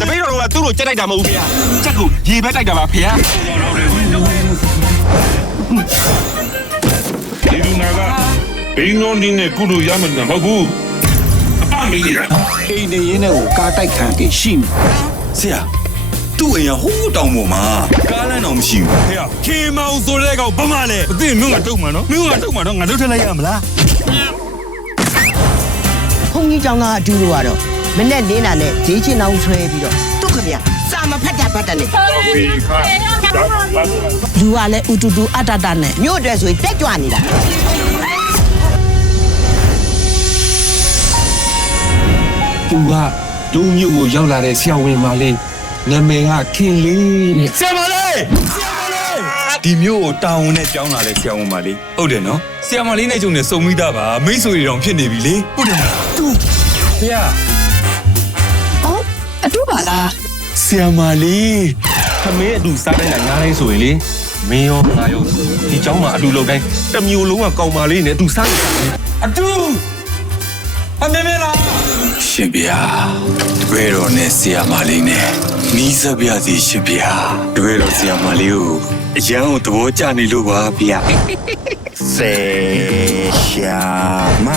တပည့်တော်ကသူ့ကိုချက်လိုက်တာမဟုတ်ဘူးခင်ဗျာချက်ကိုရေပဲလိုက်တာပါခင်ဗျာဒီလူနာကဘင်းနွန်ဒီနဲ့ကုလို့ရမယ်နမဟုတ်ဘူးအပမိနေတာအိနေရင်းနဲ့ကိုကားတိုက်ခံခဲ့ရှိမဆရာသူ့အိမ်ကဟိုးတောင်ပေါ်မှာကားလမ်းတော့မရှိဘူးခင်ဗျာခေမောင်ဆိုတဲ့ကောင်ပမာလေအသိမြို့ကတုံမှာနော်မြို့ကတုံမှာတော့ငါလုထက်လိုက်ရမလားဟုတ်ကြီးကြောင်ကအတူတူရတော့မနဲ့လင်းလာနဲ့ဈေးချင်းအောင်ဆွဲပြီးတော့တုတ်ခမရစာမဖတ်တာဖတ်တယ်လေလူကလည်းဥတူတူအတတနဲ့မြို့တွေဆိုတက်ကြွနေတာသူကဒုံမြို့ကိုရောက်လာတဲ့ဆရာဝန်မလေးနာမည်ကခင်လေးဆရာမလေးဒီမျိုးကိုတာဝန်နဲ့ကြောင်းလာတဲ့ဆရာဝန်မလေးဟုတ်တယ်နော်ဆရာမလေးနဲ့ကြုံနေစုံမိသားပါမိတ်ဆွေတွေတောင်ဖြစ်နေပြီလေဟုတ်တယ်မလားသူဘုရားအတူပါလားဆီယမာလီသမီးအတူစားတဲ့ညားလေးဆိုရင်လေမင်းရောငါရောဒီเจ้าမှာအတူလောက်တိုင်းတမျိုးလုံးကကောင်းပါလေနဲ့အတူစားနေတာအတူအမေမေလာရှင်ပြာတွေ့တော့နဲ့ဆီယမာလီနဲ့မိစပြာစီရှင်ပြာတွေ့တော့ဆီယမာလီကိုအရန်ကိုသဘောကျနေလို့ပါဗျာဆေရှာမာ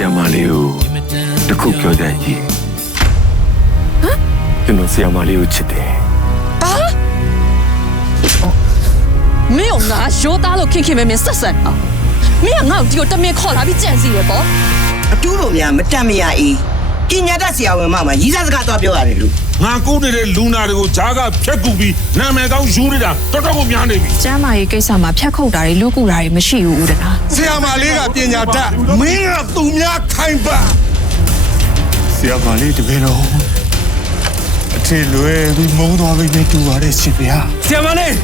ဆီယမလေးကိုတခုပြောတတ်ကြီးဟမ်ကျွန်တော်ဆီယမလေးကိုချစ်တယ်ဟာမင်းကငါရှိုးတာလို့ခင်ခင်မင်းမင်းဆက်ဆက်အောင်မင်းကငါ့ကိုဒီကိုတမင်ခေါ်လာပြီးကြံ့စီရယ်ပေါ့အတူတို့များမတတ်မရအီးပညာတတ်ဆီယဝင်မမှာရီးစားစကားတော့ပြောရတယ်လူငါကူးနေတဲ့လူနာတွေကိုဂျားကဖြတ်ကူပြီးနာမည်ကောင်းယူနေတာတော်တော်ကိုများနေပြီကျမ်းမာရေးကိစ္စမှာဖြတ်ခုတ်တာတွေလူကူတာတွေမရှိဘူးဦးတနာဆရာမလေးကပညာတတ်မင်းကသူများခိုင်ပါဆရာမလေးတပည့်တော်အထင်လွဲပြီးမုန်းတော်ပြီးနေတူပါတယ်ရှင်ဗျာဆရာမလေး